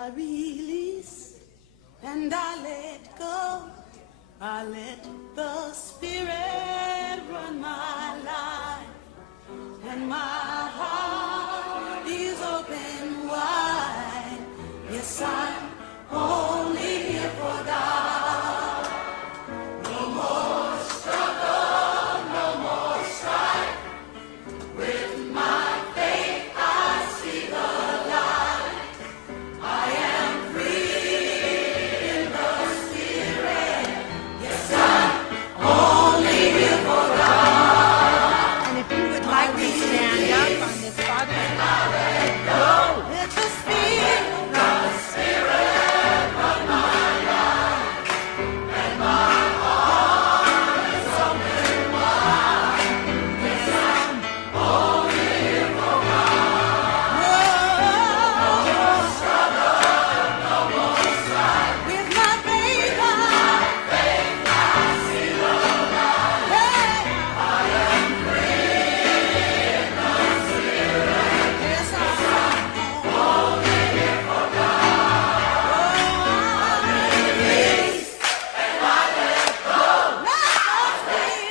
I release and I let go. I let the Spirit run my life, and my heart is open wide. Yes, I'm only here for God. No more struggle, no more strife. With my faith I see the light. I am free in the Spirit. Yes, I'm only here for God. And if you would like to stand up on this Father's Day, Go. Let the Spirit run my life, and my heart is open wide. Yes, I'm only here for God. No more struggle, no more strife. With my faith I see the light. I am free in the Spirit. Yes, I'm only here for God. I release and I let go. Let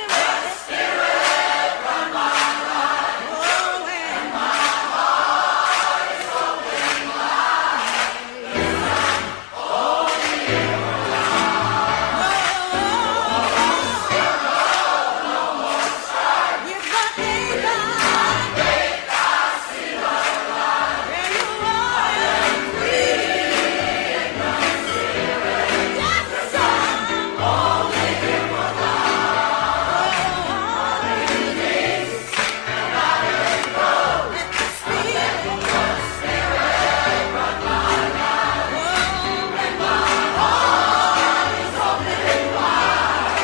the Spirit run my life. Oh, and my heart is open wide. Yes, I'm only here for God. No more strife. With my faith I see the light. Where you are, I am free in the Spirit. Yes, I'm only here for God. I release and I let go. Let the Spirit run my life. Oh, and my heart is open wide.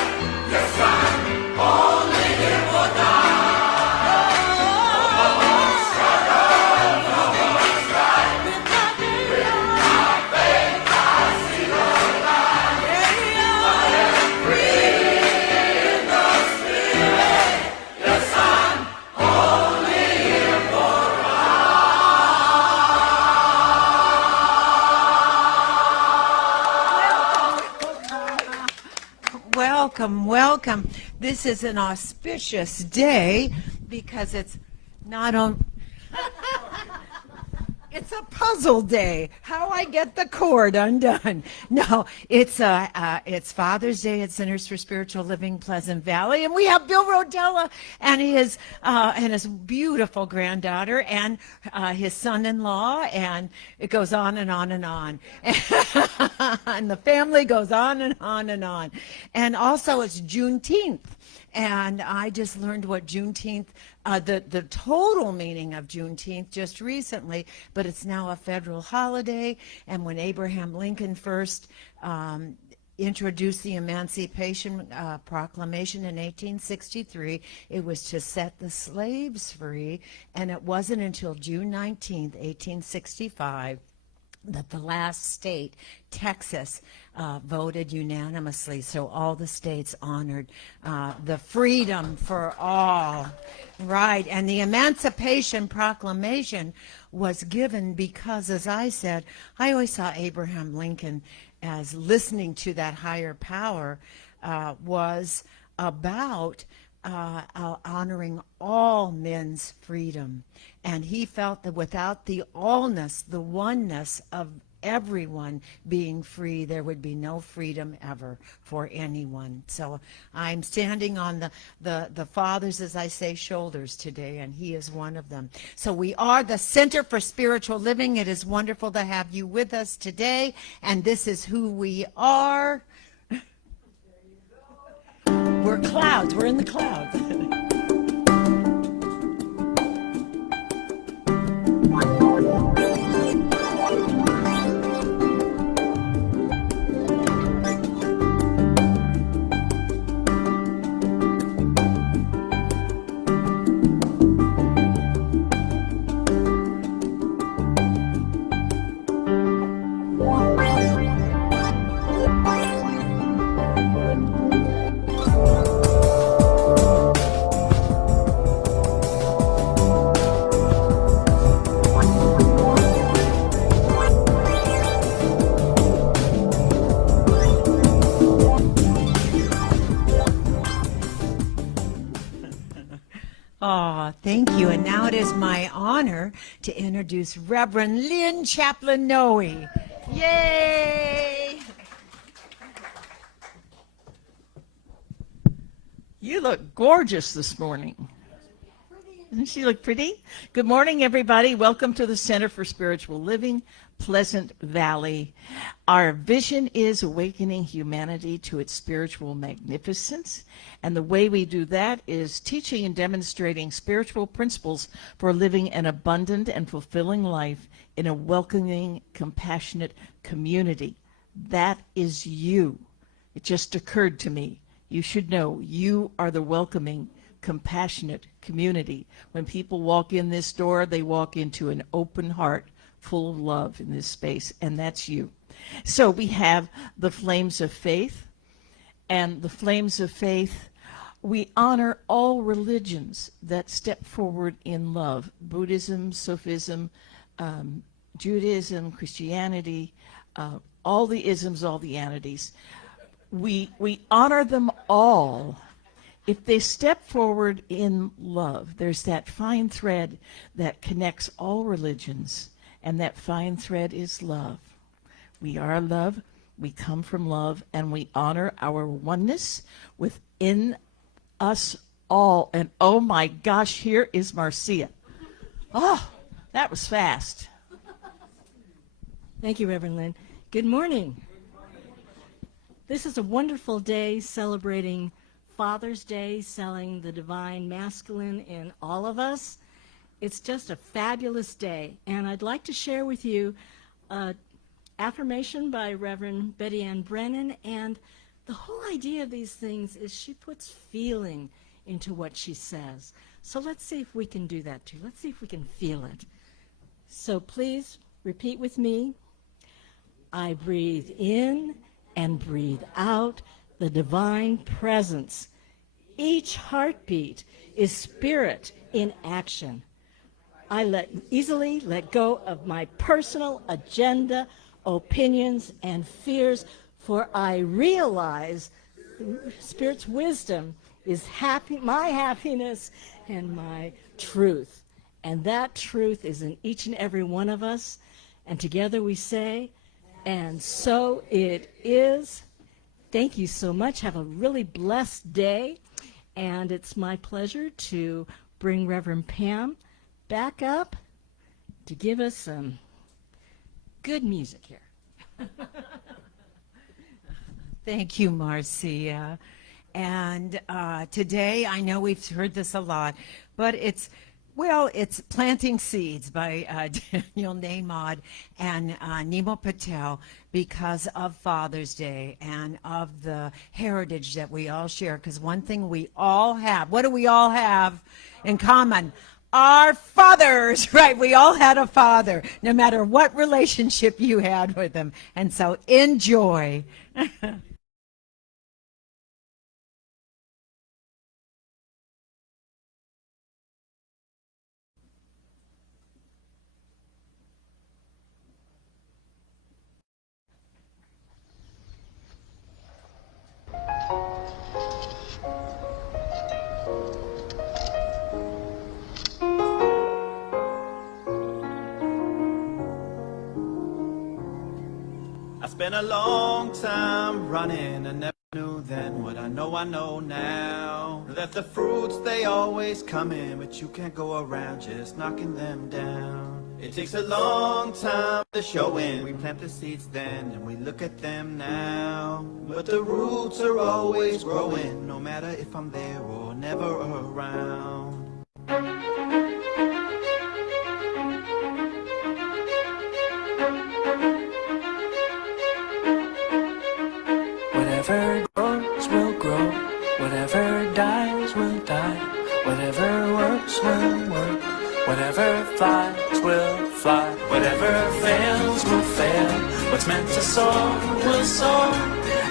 Yes, I'm only here for God. No more struggle, no more strife. With my faith I see the light. I am free in the Spirit. Yes, I'm only here for welcome, welcome. This is an auspicious day because it's not on. It's a puzzle day. How I get the cord undone? No, it's Father's Day at Centers for Spiritual Living, Pleasant Valley, and we have Bill Rodella and his beautiful granddaughter and his son-in-law, and it goes on and on and on, and the family goes on and on and on, and also it's Juneteenth. And I just learned what Juneteenth, the total meaning of Juneteenth just recently, but it's now a federal holiday. And when Abraham Lincoln first introduced the Emancipation Proclamation in 1863, it was to set the slaves free. And it wasn't until June 19th, 1865, that the last state, Texas, voted unanimously. So all the states honored the freedom for all. Right. And the Emancipation Proclamation was given because, as I said, I always saw Abraham Lincoln as listening to that higher power was about honoring all men's freedom. And he felt that without the allness, the oneness of everyone being free, there would be no freedom ever for anyone. So I'm standing on the Father's, as I say, shoulders today, and he is one of them. So we are the Center for Spiritual Living. It is wonderful to have you with us today, and this is who we are. We're clouds. We're in the clouds. Thank you. And now it is my honor to introduce Reverend Lynn Chaplain Noe. Yay! You look gorgeous this morning. Doesn't she look pretty? Good morning, everybody. Welcome to the Center for Spiritual Living, Pleasant Valley. Our vision is awakening humanity to its spiritual magnificence. And the way we do that is teaching and demonstrating spiritual principles for living an abundant and fulfilling life in a welcoming, compassionate community. That is you. It just occurred to me. You should know you are the welcoming, compassionate community. When people walk in this door, they walk into an open heart full of love in this space, and that's you. So we have the Flames of Faith, and the Flames of Faith, we honor all religions that step forward in love. Buddhism, Sufism, Judaism, Christianity, all the isms, all the anities. We honor them all. If they step forward in love, there's that fine thread that connects all religions, and that fine thread is love. We are love, we come from love, and we honor our oneness within us all. And oh my gosh, here is Marcia. Oh, that was fast. Thank you, Reverend Lynn. Good morning. This is a wonderful day celebrating Father's Day, selling the divine masculine in all of us. It's just a fabulous day, and I'd like to share with you an affirmation by Reverend Betty Ann Brennan, and the whole idea of these things is she puts feeling into what she says. So let's see if we can do that too. Let's see if we can feel it. So please repeat with me. I breathe in and breathe out the divine presence. Each heartbeat is spirit in action. I easily let go of my personal agenda, opinions, and fears, for I realize Spirit's wisdom is my happiness and my truth. And that truth is in each and every one of us. And together we say, and so it is. Thank you so much. Have a really blessed day. And it's my pleasure to bring Reverend Pam back up to give us some good music here. Thank you, Marcia. And today, I know we've heard this a lot, but it's Planting Seeds by Daniel Nahmod and Nemo Patel because of Father's Day and of the heritage that we all share. Because one thing we all have, what do we all have in common? Our fathers, right? We all had a father, no matter what relationship you had with them. And so enjoy. I spent a long time running and never knew then what I know now. That the fruits, they always come in, but you can't go around just knocking them down. It takes a long time to show in. We plant the seeds then and we look at them now. But the roots are always growing, no matter if I'm there or never around. Whatever grows will grow, whatever dies will die, whatever works will work, whatever flies will fly, whatever fails will fail, what's meant to soar will soar.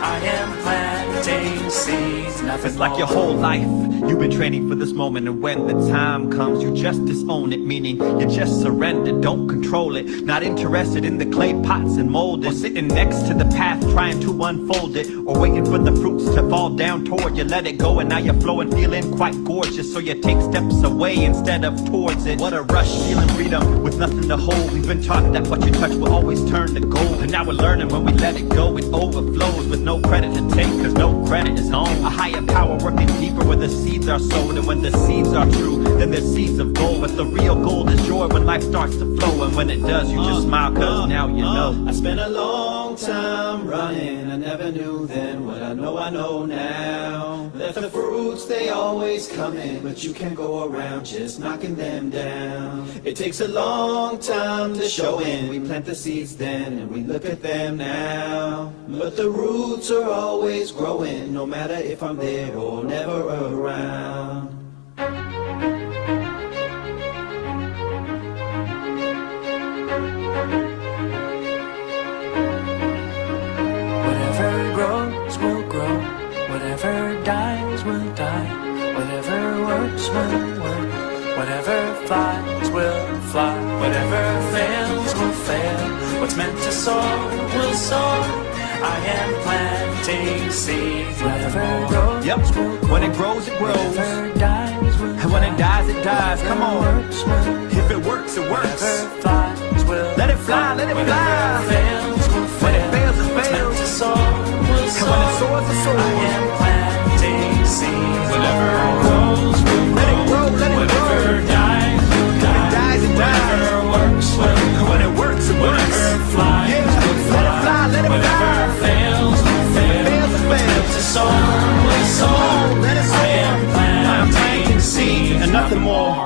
I am planting seeds, nothing It's like your whole life you've been training for this moment, and when the time comes you just disown it, meaning you just surrender, don't control it, not interested in the clay pots and mold it, or sitting next to the path trying to unfold it, or waiting for the fruits to fall down toward you. Let it go and now you're flowing, feeling quite gorgeous, so you take steps away instead of towards it. What a rush, feeling freedom with nothing to hold. We've been taught that what you touch will always turn to gold, and now we're learning when we let it go it overflows with no credit to take, cause no credit is home. A higher power working deeper where the seeds are sowed, and when the seeds are true then they're seeds of gold. But the real gold is joy when life starts to flow, and when it does you just smile cause now you know. I spent a long time running, I never knew then what I know now, that the fruits they always come in, but you can't go around just knocking them down. It takes a long time to show in, we plant the seeds then and we look at them now, but the roots are always growing, no matter if I'm there or never around. Whatever grows will grow, whatever dies will die, whatever works will work, whatever flies will fly, whatever fails will fail, what's meant to soar will soar. I am planting seeds, whatever grows will grow, When it grows it grows, whatever dies will and when it dies it dies. Come on, works will, if it works it works. whatever flies will, Let it fly, let it whatever fly. fails will When fail, it fails it what's meant fails, to soar will and soar. when it soars it soars. I am planting seeds. Whatever grows will Let it grow, let it whatever grow. dies will When it die. dies it Whatever dies. works will When it works it works. whatever flies Yeah, will let it fly, let it whatever fly. fails will fail. Fails it fails. To soar will soar. Let it I am soar. planting seeds And nothing more.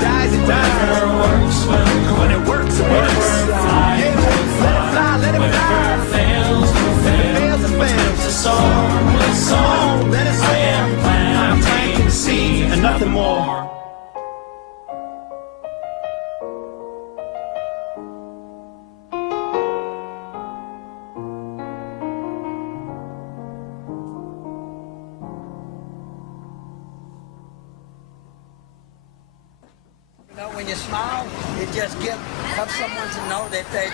Dies it dies. When it works it works. Yeah, let it fly, let it fly. fails will fail. Fails it fails. To soar will soar. Let it soar. I am planting seeds And nothing more. You know, when you smile, it just helps someone to know that they're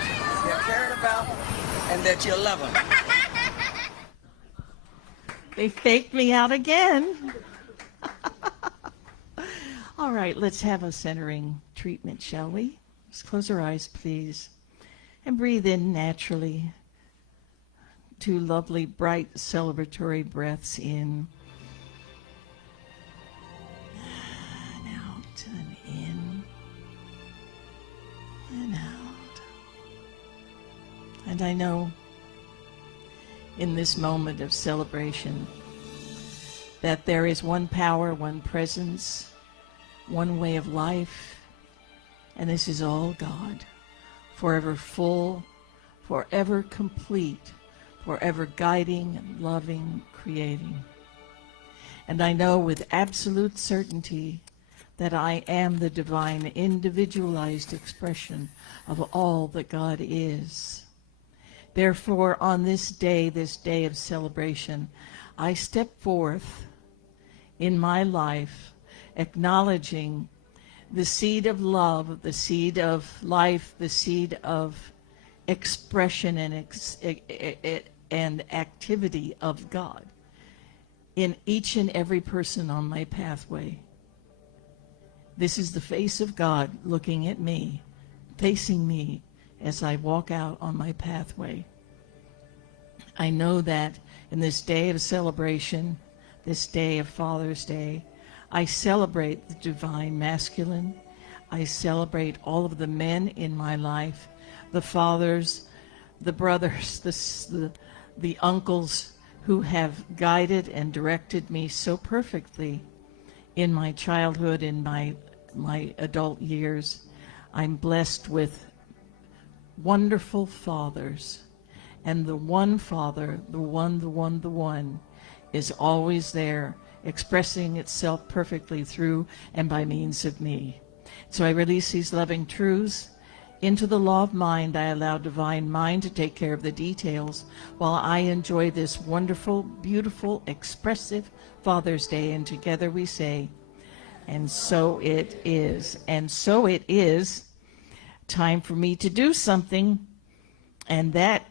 cared about and that you love them. They faked me out again. All right, let's have a centering treatment, shall we? Let's close our eyes, please, and breathe in naturally. 2 lovely, bright, celebratory breaths in. And out, and in, and out. And I know in this moment of celebration that there is one power, one presence, one way of life, and this is all God, forever full, forever complete, forever guiding and loving, creating. And I know with absolute certainty that I am the divine, individualized expression of all that God is. Therefore, on this day of celebration, I step forth in my life, acknowledging the seed of love, the seed of life, the seed of expression and activity of God in each and every person on my pathway. This is the face of God looking at me, facing me as I walk out on my pathway. I know that in this day of celebration, this day of Father's Day, I celebrate the divine masculine. I celebrate all of the men in my life, the fathers, the brothers, the uncles who have guided and directed me so perfectly in my childhood, in my adult years. I'm blessed with wonderful fathers. And the one father, the one, is always there, expressing itself perfectly through and by means of me. So I release these loving truths into the law of mind. I allow divine mind to take care of the details while I enjoy this wonderful, beautiful, expressive Father's Day. And together we say, and so it is. And so it is time for me to do something, and that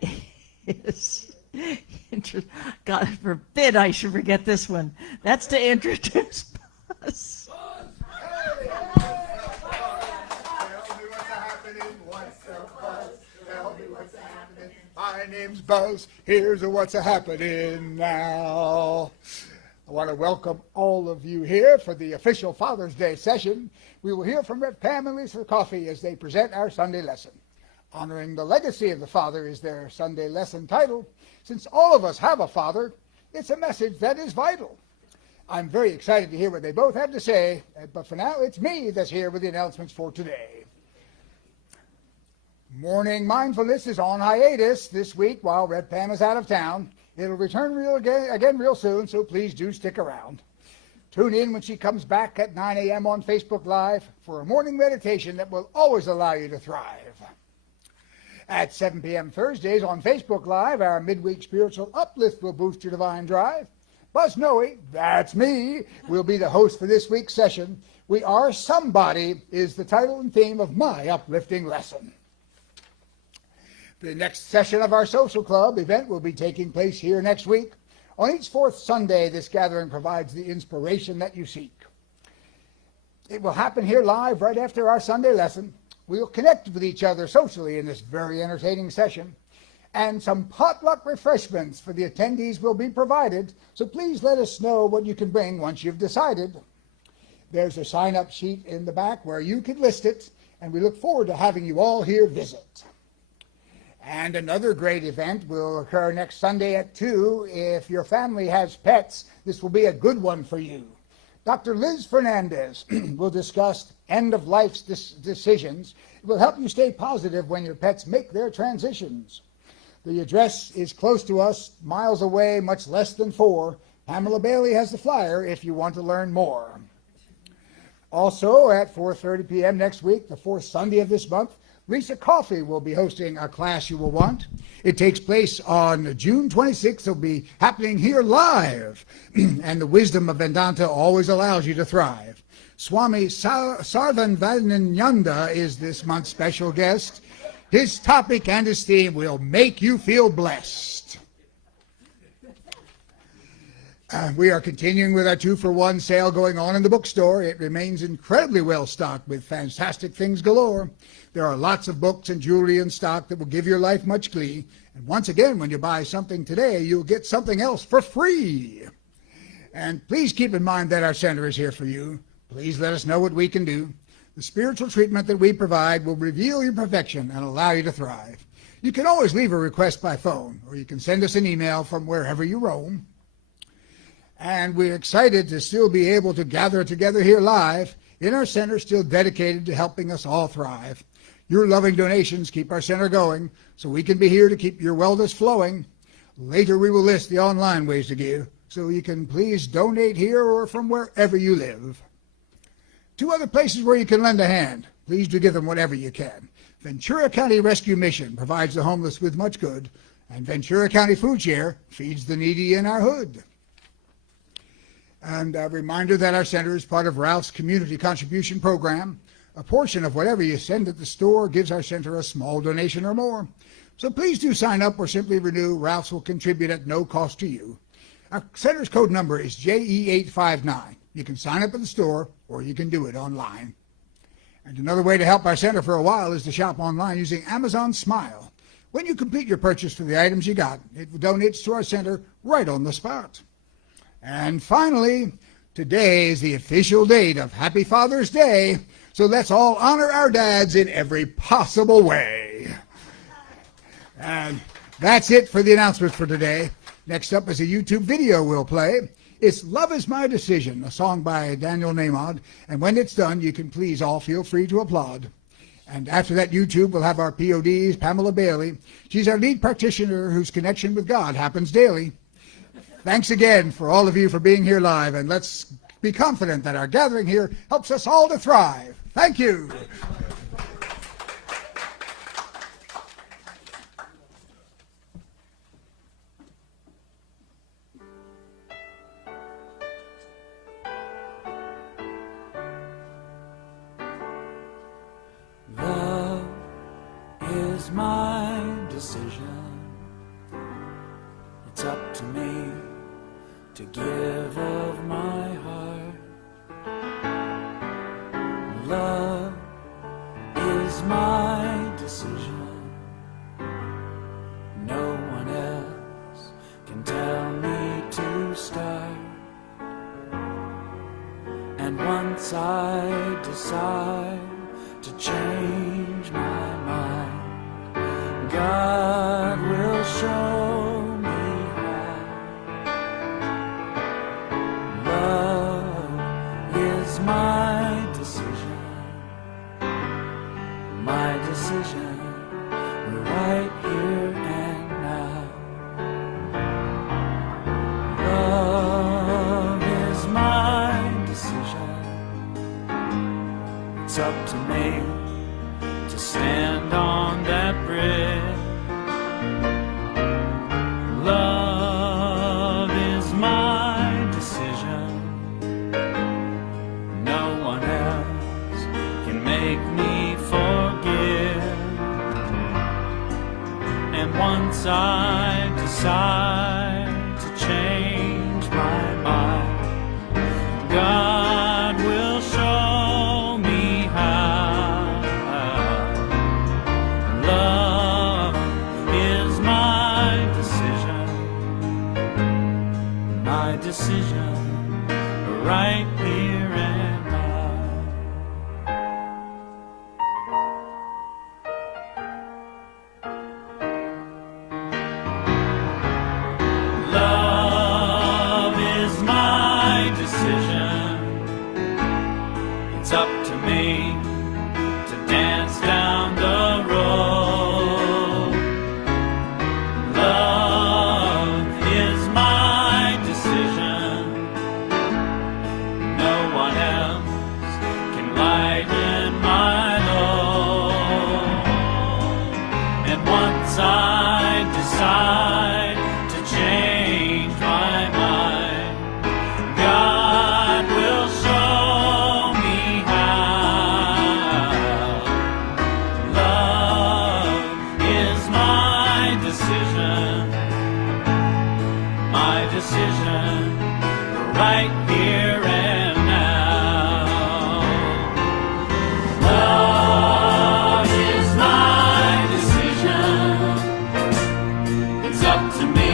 is, God forbid I should forget this one. That's to introduce us. My name's Buzz. Here's what's happening now. I want to welcome all of you here for the official Father's Day session. We will hear from Rev. Pam and Lissa Coffey as they present our Sunday lesson. Honoring the legacy of the Father is their Sunday lesson title. Since all of us have a father, it's a message that is vital. I'm very excited to hear what they both have to say, but for now, it's me that's here with the announcements for today. Morning Mindfulness is on hiatus this week while Rev. Pam is out of town. It'll return again real soon, so please do stick around. Tune in when she comes back at 9 a.m. on Facebook Live for a morning meditation that will always allow you to thrive. At 7 p.m. Thursdays on Facebook Live, our midweek spiritual uplift will boost your divine drive. Buzz Noe, that's me, will be the host for this week's session. We Are Somebody is the title and theme of my uplifting lesson. The next session of our social club event will be taking place here next week. On each fourth Sunday, this gathering provides the inspiration that you seek. It will happen here live right after our Sunday lesson. We'll connect with each other socially in this very entertaining session. And some potluck refreshments for the attendees will be provided, so please let us know what you can bring once you've decided. There's a sign-up sheet in the back where you can list it, and we look forward to having you all here visit. And another great event will occur next Sunday at 2. If your family has pets, this will be a good one for you. Dr. Liz Fernandez will discuss end-of-life decisions. It will help you stay positive when your pets make their transitions. The address is close to us, miles away, much less than 4. Pamela Bailey has the flyer if you want to learn more. Also at 4:30 p.m. next week, the fourth Sunday of this month, Lissa Coffey will be hosting a class you will want. It takes place on June 26th. It'll be happening here live. And the wisdom of Vedanta always allows you to thrive. Swami Sarvanvananyanda is this month's special guest. His topic and his theme will make you feel blessed. We are continuing with our 2-for-1 sale going on in the bookstore. It remains incredibly well stocked with fantastic things galore. There are lots of books and jewelry in stock that will give your life much glee. And once again, when you buy something today, you'll get something else for free. And please keep in mind that our center is here for you. Please let us know what we can do. The spiritual treatment that we provide will reveal your perfection and allow you to thrive. You can always leave a request by phone, or you can send us an email from wherever you roam. And we're excited to still be able to gather together here live in our center, still dedicated to helping us all thrive. Your loving donations keep our center going, so we can be here to keep your wellness flowing. Later we will list the online ways to give, so you can please donate here or from wherever you live. 2 other places where you can lend a hand. Please do give them whatever you can. Ventura County Rescue Mission provides the homeless with much good, and Ventura County Food Share feeds the needy in our hood. And a reminder that our center is part of Ralph's Community Contribution Program. A portion of whatever you send at the store gives our center a small donation or more. So please do sign up or simply renew. Ralph's will contribute at no cost to you. Our center's code number is JE859. You can sign up at the store or you can do it online. And another way to help our center for a while is to shop online using Amazon Smile. When you complete your purchase for the items you got, it donates to our center right on the spot. And finally, today is the official date of Happy Father's Day. So let's all honor our dads in every possible way. And that's it for the announcements for today. Next up is a YouTube video we'll play. It's Love Is My Decision, a song by Daniel Nahmod. And when it's done, you can please all feel free to applaud. And after that YouTube, we'll have our PODs, Pamella Bailey. She's our lead practitioner whose connection with God happens daily. Thanks again for all of you for being here live, and let's be confident that our gathering here helps us all to thrive. Thank you. Love is my decision. It's up to me to give of my heart. Love is my decision. No one else can tell me to start. And once I decide to change my mind, God will show me how. Love is my decision, right here and now. Love is my decision. It's up to me to stand on that bridge. Love is my decision. No one else can make me forgive. And once I decide to change my mind, God will show me how. Love is my decision, right here and now. Love is my decision. It's up to me to dance down the road. Love is my decision. No one else can lighten my load. And once I decide to change my mind, God will show me how. Love is my decision, right here and now. Love is my decision. It's up to me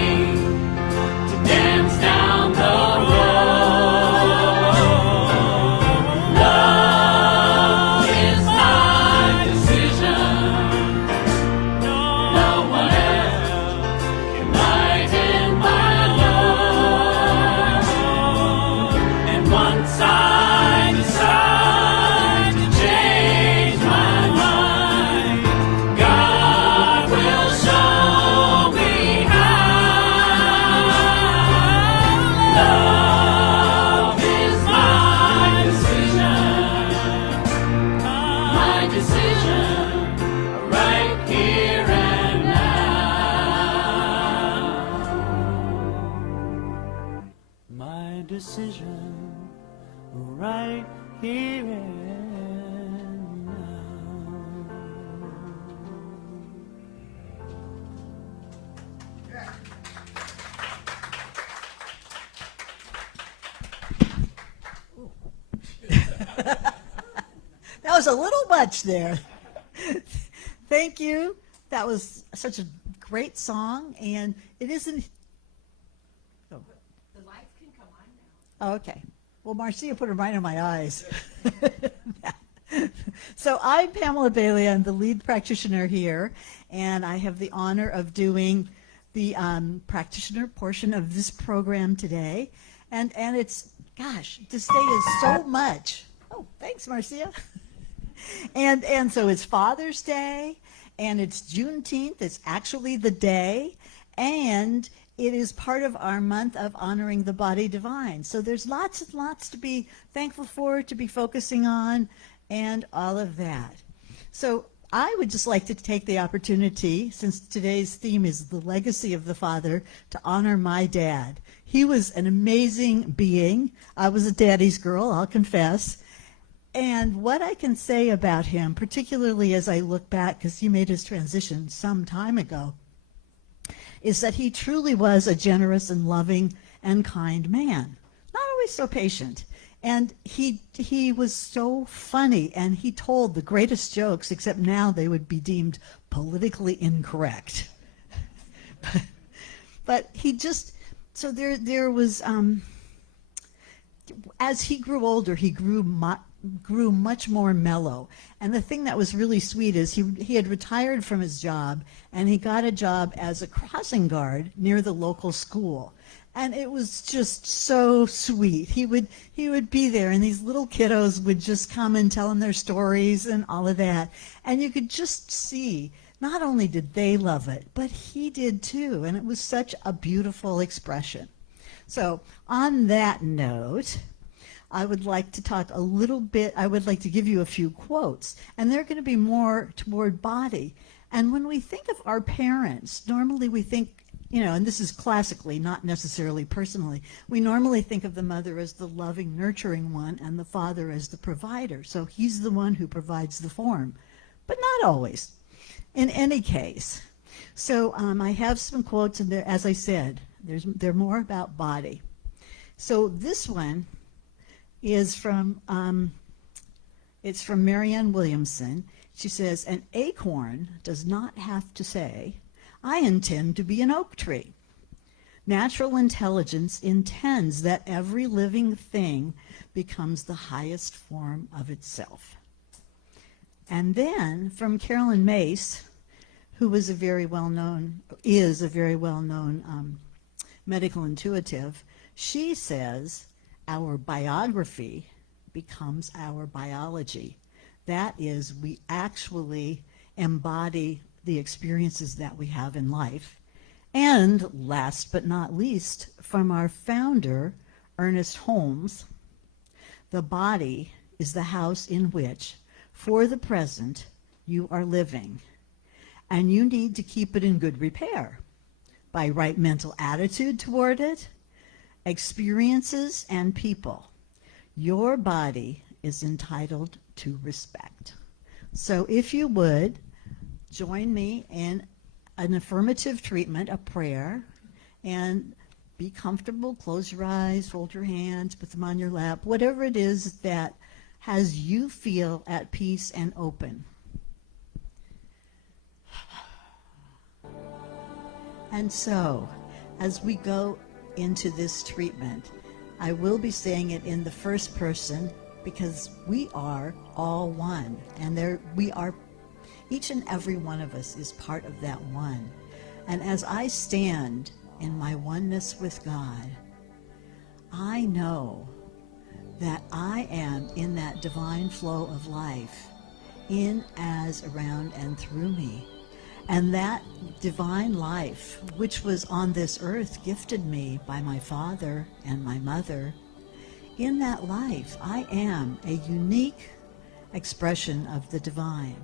to dance down the road. Love is my decision. No one else can lighten my load. And once I decide to change my mind, God will show me how. Love is my decision, right here and now. My decision, right here and now. That was a little much there. Thank you. That was such a great song, and it isn't. Oh. The lights can come on now. Oh, okay. Well, Marcia put them right in my eyes. So I'm Pamela Bailey. I'm the lead practitioner here, and I have the honor of doing the practitioner portion of this program today. And it's, gosh, this day is so much. Oh, thanks, Marcia. And so it's Father's Day, and it's Juneteenth. It's actually the day, and it is part of our month of honoring the body divine. So there's lots and lots to be thankful for, to be focusing on, and all of that. So I would just like to take the opportunity, since today's theme is the legacy of the father, to honor my dad. He was an amazing being. I was a daddy's girl, I'll confess. And what I can say about him, particularly as I look back, because he made his transition some time ago, is that he truly was a generous and loving and kind man. Not always so patient. And he was so funny, and he told the greatest jokes, except now they would be deemed politically incorrect. But he just, so there was, as he grew older, he grew much more mellow. And the thing that was really sweet is he had retired from his job, and he got a job as a crossing guard near the local school. And it was just so sweet. He would be there, and these little kiddos would just come and tell him their stories and all of that. And you could just see, not only did they love it, but he did too. And it was such a beautiful expression. So on that note, I would like to talk a little bit, I would like to give you a few quotes, and they're going to be more toward body. And when we think of our parents, normally we think, and this is classically, not necessarily personally, we normally think of the mother as the loving, nurturing one, and the father as the provider. So he's the one who provides the form, but not always, in any case. So I have some quotes, and as I said, they're more about body. So this one is from, it's from Marianne Williamson. She says, "An acorn does not have to say, 'I intend to be an oak tree.' Natural intelligence intends that every living thing becomes the highest form of itself." And then from Carolyn Mace, who is a very well-known medical intuitive, she says, "Our biography becomes our biology." That is, we actually embody the experiences that we have in life. And last but not least, from our founder, Ernest Holmes, "The body is the house in which, for the present, you are living. And you need to keep it in good repair by right mental attitude toward it, experiences, and people. Your body is entitled to respect." So if you would, join me in an affirmative treatment, a prayer, and be comfortable, close your eyes, fold your hands, put them on your lap, whatever it is that has you feel at peace and open. And so, as we go into this treatment, I will be saying it in the first person because we are all one, and we are, each and every one of us is part of that one. And as I stand in my oneness with God, I know that I am in that divine flow of life, in, as, around, and through me. And that divine life, which was on this earth gifted me by my father and my mother, in that life, I am a unique expression of the divine.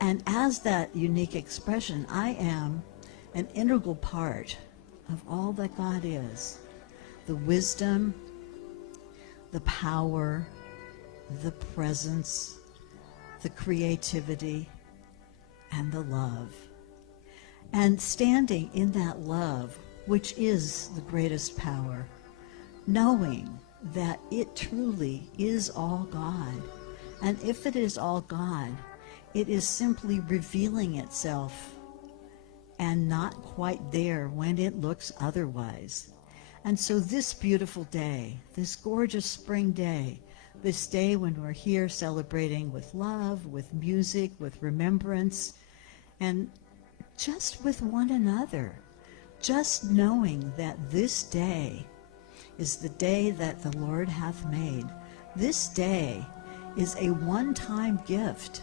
And as that unique expression, I am an integral part of all that God is. The wisdom, the power, the presence, the creativity, and the love. And standing in that love, which is the greatest power, knowing that it truly is all God. And if it is all God, it is simply revealing itself and not quite there when it looks otherwise. And so this beautiful day, this gorgeous spring day, This day when we're here celebrating with love, with music, with remembrance, and just with one another. Just knowing that this day is the day that the Lord hath made. This day is a one-time gift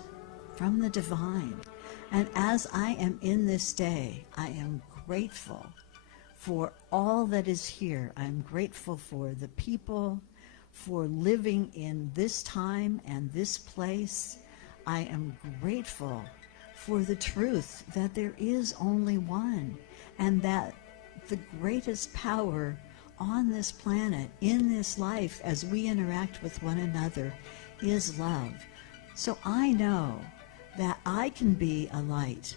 from the divine. And as I am in this day, I am grateful for all that is here. I'm grateful for the people, for living in this time and this place. I am grateful for the truth that there is only one, and that the greatest power on this planet, in this life, as we interact with one another, is love. So I know that I can be a light,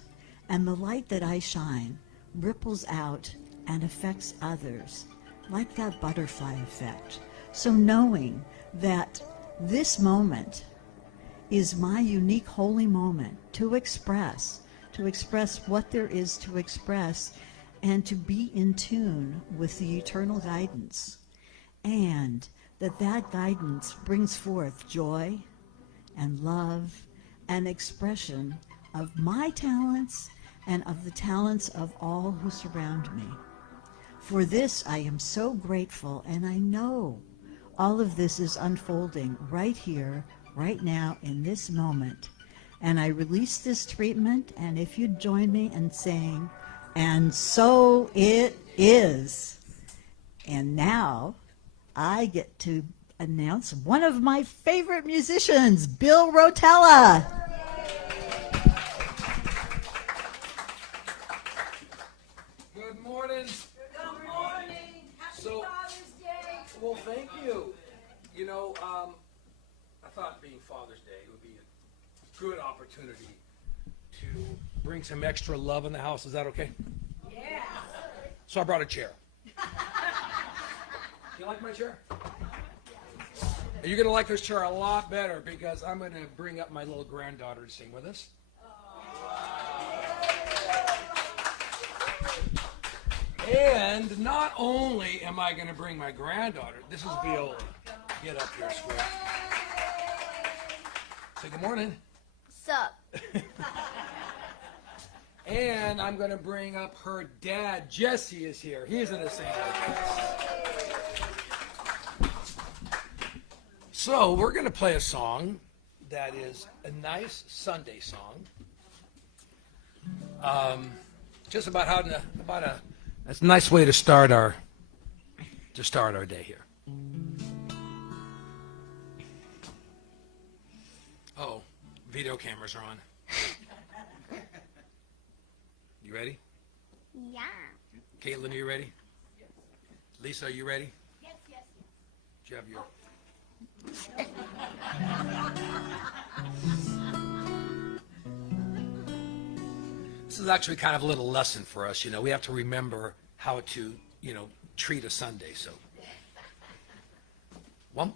and the light that I shine ripples out and affects others, like that butterfly effect. So knowing that this moment is my unique holy moment to express what there is to express, and to be in tune with the eternal guidance, and that guidance brings forth joy and love and expression of my talents and of the talents of all who surround me. For this I am so grateful, and I know all of this is unfolding right here, right now, in this moment. And I release this treatment, and if you'd join me in saying, and so it is. And now I get to announce one of my favorite musicians, Bill Rotella. Good morning. Good morning. Happy Father's Day. Well, thank you. You know, I thought being Father's Day would be a good opportunity to bring some extra love in the house. Is that okay? Yeah. So I brought a chair. You like my chair? You're going to like this chair a lot better because I'm going to bring up my little granddaughter to sing with us. And not only am I going to bring my granddaughter, this is Viola. Get up here, sweet. Say good morning. Sup? And I'm going to bring up her dad. Jesse is here. He's going to sing with us. So we're going to play a song that is a nice Sunday song. Just about how that's a nice way to start our day here. Oh, video cameras are on. You ready? Yeah. Caitlin, are you ready? Yes. Lissa, are you ready? Yes, yes, Do you have your... This is actually kind of a little lesson for us. You know, we have to remember how to, treat a Sunday. So, one,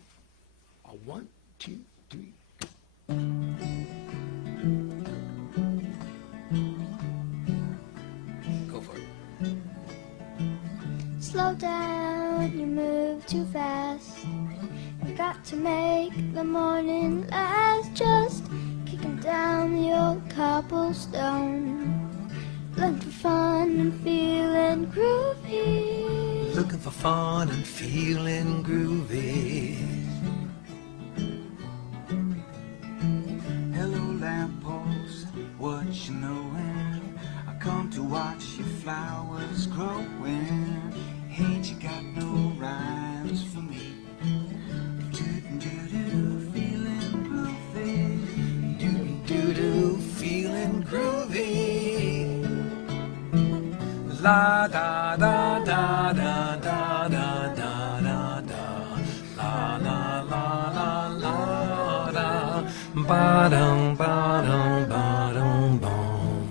two, three. Go for it. Slow down, you move too fast. You got to make the morning last. Just kicking down the old cobblestone. Looking for fun and feeling groovy. Looking for fun and feeling groovy. Hello lamppost, what you knowin'? I come to watch your flowers growing. Ain't you got no rhymes for me? Do-do-do-do, feeling groovy. Do-do-do-do, feeling groovy. La da da da da da da da da da. La la la la la da. Ba-dum ba-dum ba-dum bum.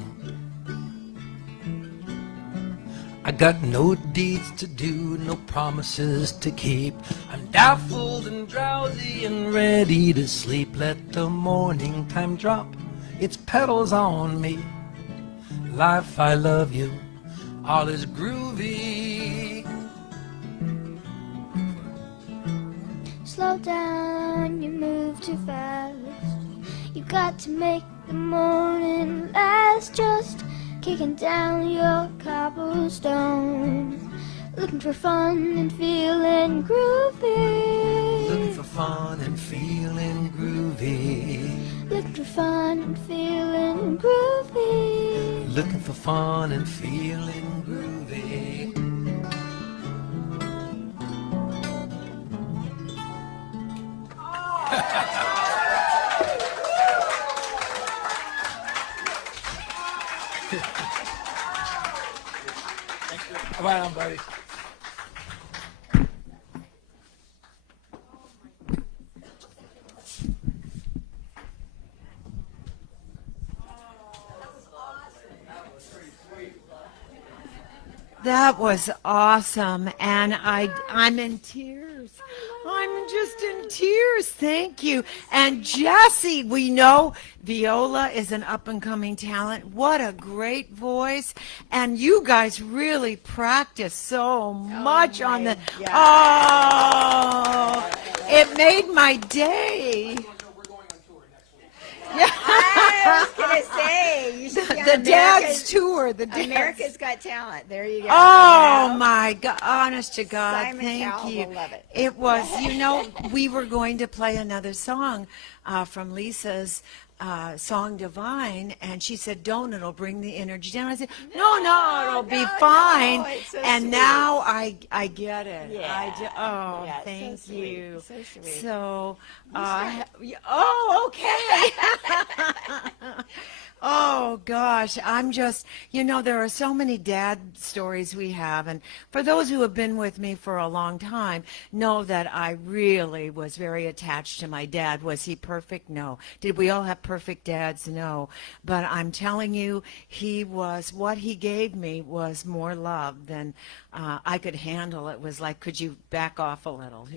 I got no deeds to do, no promises to keep. I'm daffled and drowsy and ready to sleep. Let the morning time drop its petals on me. Life, I love you, all is groovy. Slow down, you move too fast. You got to make the morning last. Just kicking down your cobblestones, looking for fun and feeling groovy. Looking for fun and feeling groovy. Looking for fun and feeling groovy. Looking for fun and feeling groovy. Right on, buddy. That was awesome, and I'm in tears. I'm just in tears. Thank you. And Jesse, we know Viola is an up-and-coming talent. What a great voice. And you guys really practice so much on the... Oh, it made my day. I was going to say, you should be on The dad's tour. The dad's... America's Got Talent. There you go. Oh You know? my God! Honest to God, Simon thank Cowell you. will love it. It was, we were going to play another song from Lissa's song "Divine," and she said, "Don't, it'll bring the energy down." I said, "No, it'll be fine." it's so and sweet. now I get it. Yeah. Yeah, thank so sweet, you. so sweet. So, okay. Oh gosh, I'm just, there are so many dad stories we have, and for those who have been with me for a long time, know that I really was very attached to my dad. Was he perfect? No. Did we all have perfect dads? No. But I'm telling you, what he gave me was more love than I could handle. It was like, could you back off a little,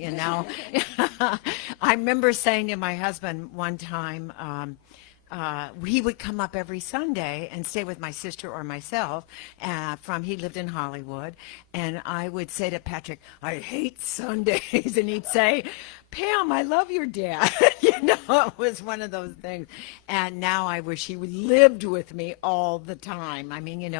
I remember saying to my husband one time, he would come up every Sunday and stay with my sister or myself. He lived in Hollywood, and I would say to Patrick, "I hate Sundays," and he'd say, "Pam, I love your dad." It was one of those things. And now I wish he lived with me all the time. I mean,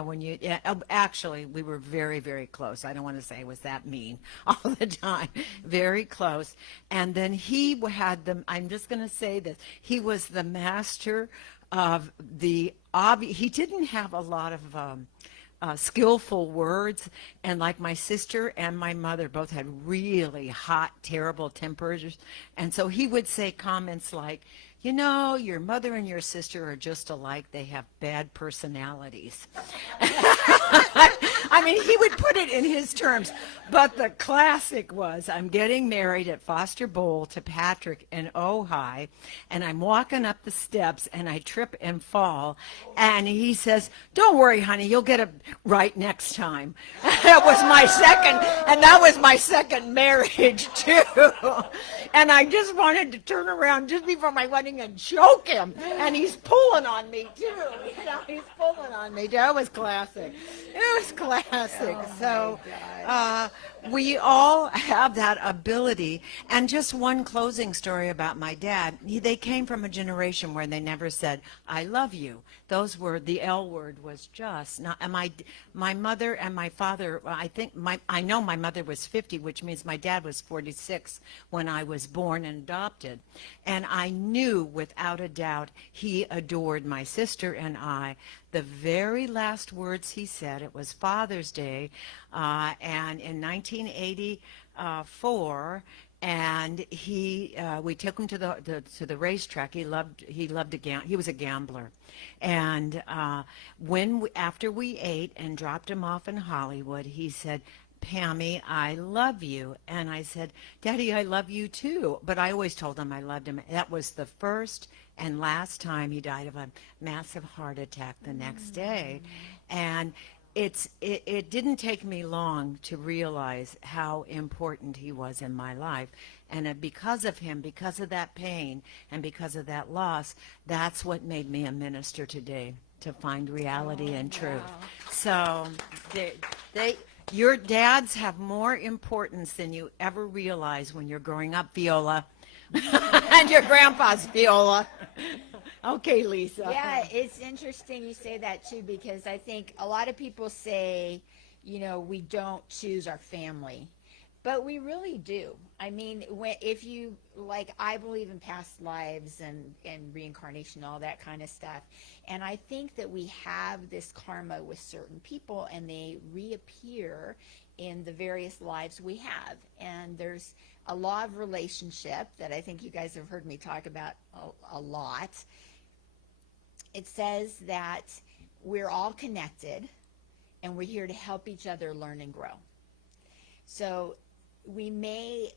actually, we were very, very close. I don't want to say it was that mean all the time. Very close. And then he had I'm just going to say this, he was the master of he didn't have a lot of skillful words, and like my sister and my mother both had really hot, terrible tempers, and so he would say comments like, your mother and your sister are just alike. They have bad personalities. I mean, he would put it in his terms. But the classic was, I'm getting married at Foster Bowl to Patrick in Ojai, and I'm walking up the steps, and I trip and fall. And he says, "Don't worry, honey, you'll get it right next time." That was my second marriage, too. And I just wanted to turn around just before my wedding and choke him. And he's pulling on me, too. He's pulling on me. That was classic. It was classic. We all have that ability. And just one closing story about my dad. They came from a generation where they never said, "I love you." The L word was just not. And my mother and my father, I know my mother was 50, which means my dad was 46 when I was born and adopted. And I knew without a doubt he adored my sister and I. The very last words he said, it was Father's Day, and in 1984, and we took him to the racetrack. He was a gambler, and after we ate and dropped him off in Hollywood, he said, "Pammy, I love you." And I said, "Daddy, I love you too." But I always told him I loved him. That was the first and last time. He died of a massive heart attack the next day. And it didn't take me long to realize how important he was in my life. And because of him, because of that pain, and because of that loss, that's what made me a minister today, to find reality and truth. So Your dads have more importance than you ever realize when you're growing up, Viola. And your grandpa's Viola. Okay, Lisa. Yeah, it's interesting you say that too, because I think a lot of people say, we don't choose our family, but we really do. I mean, if you, like, I believe in past lives and reincarnation, all that kind of stuff. And I think that we have this karma with certain people, and they reappear in the various lives we have. And there's a law of relationship that I think you guys have heard me talk about a lot. It says that we're all connected, and we're here to help each other learn and grow. So we may,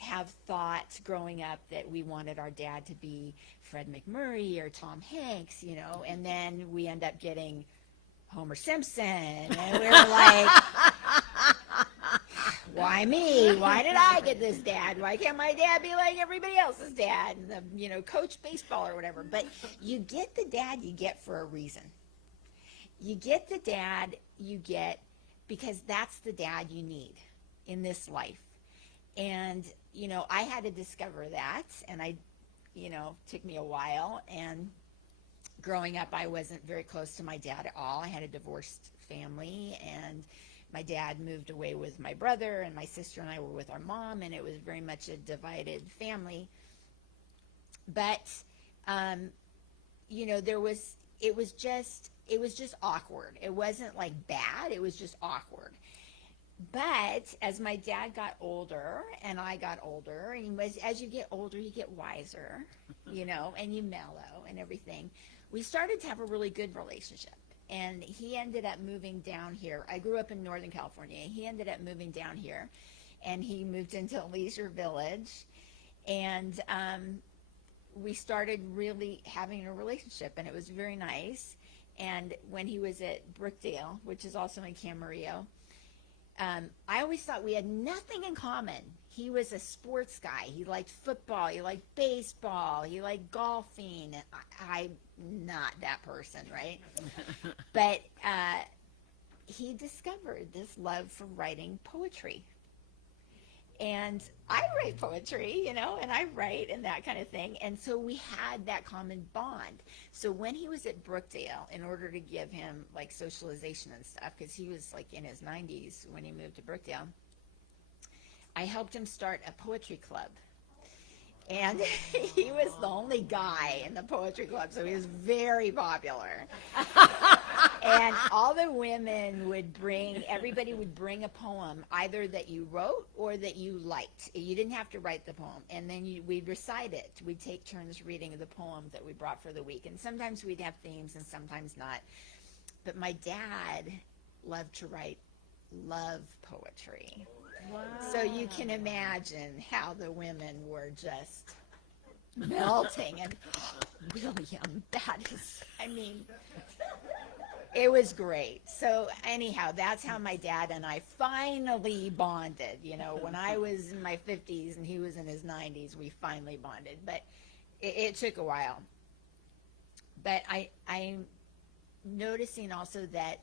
have thought growing up that we wanted our dad to be Fred McMurray or Tom Hanks, and then we end up getting Homer Simpson, and we're like, why me? Why did I get this dad? Why can't my dad be like everybody else's dad, and coach baseball or whatever? But you get the dad you get for a reason. You get the dad you get because that's the dad you need in this life. And, I had to discover that, and took me a while. And growing up, I wasn't very close to my dad at all. I had a divorced family, and my dad moved away with my brother, and my sister and I were with our mom, and it was very much a divided family. But, it was just awkward. It wasn't like bad. It was just awkward. But as my dad got older and I got older, and as you get older, you get wiser, and you mellow and everything. We started to have a really good relationship. And he ended up moving down here. I grew up in Northern California. He ended up moving down here, and he moved into Leisure Village. And we started really having a relationship, and it was very nice. And when he was at Brookdale, which is also in Camarillo, I always thought we had nothing in common. He was a sports guy. He liked football. He liked baseball. He liked golfing. I'm not that person, right? But he discovered this love for writing poetry. And I write poetry, and I write and that kind of thing. And so we had that common bond. So when he was at Brookdale, in order to give him like socialization and stuff, because he was like in his 90s when he moved to Brookdale, I helped him start a poetry club. And he was the only guy in the poetry club, so he was very popular. And all the women everybody would bring a poem, either that you wrote or that you liked. You didn't have to write the poem. And then we'd recite it. We'd take turns reading the poem that we brought for the week. And sometimes we'd have themes and sometimes not. But my dad loved to write love poetry. Wow. So you can imagine how the women were just melting. And William, it was great. So anyhow, that's how my dad and I finally bonded. When I was in my 50s and he was in his 90s, we finally bonded. But it took a while. But I'm noticing also that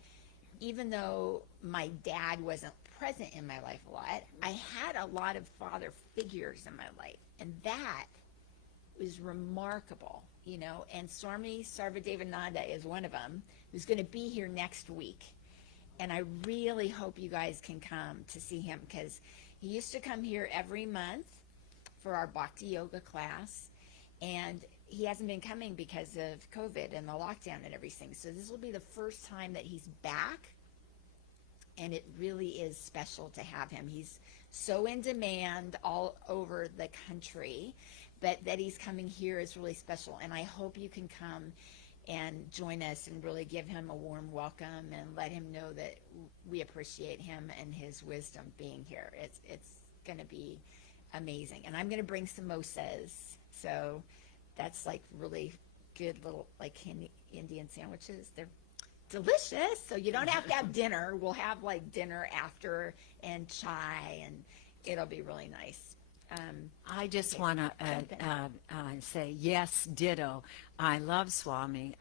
even though my dad wasn't present in my life a lot, I had a lot of father figures in my life, and that was remarkable, and Swami Sarvadevananda is one of them, who's going to be here next week. And I really hope you guys can come to see him, because he used to come here every month for our Bhakti Yoga class, and he hasn't been coming because of COVID and the lockdown and everything. So this will be the first time that he's back, and it really is special to have him. He's so in demand all over the country, but that he's coming here is really special. And I hope you can come and join us and really give him a warm welcome and let him know that we appreciate him and his wisdom being here. It's going to be amazing. And I'm going to bring samosas. So that's like really good little like Indian sandwiches. They're delicious. So you don't have to have dinner. We'll have like dinner after and chai, and it'll be really nice. I just want to say yes, ditto. I love Swami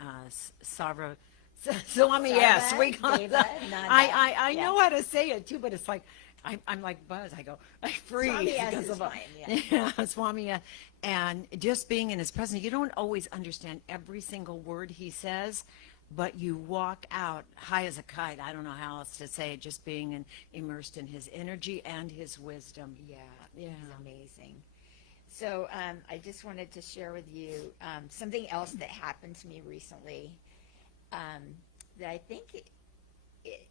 Swami, yes, we call it Deva, that. Nanda. I Yeah. know how to say it too, but it's like I'm like Buzz. I go, I freeze Swami-S because is of fine, yeah, Swami. And just being in his presence, you don't always understand every single word he says, but you walk out high as a kite. I don't know how else to say it. Just being immersed in his energy and his wisdom. Yeah, Yeah. it's amazing. So I just wanted to share with you something else that happened to me recently that I think it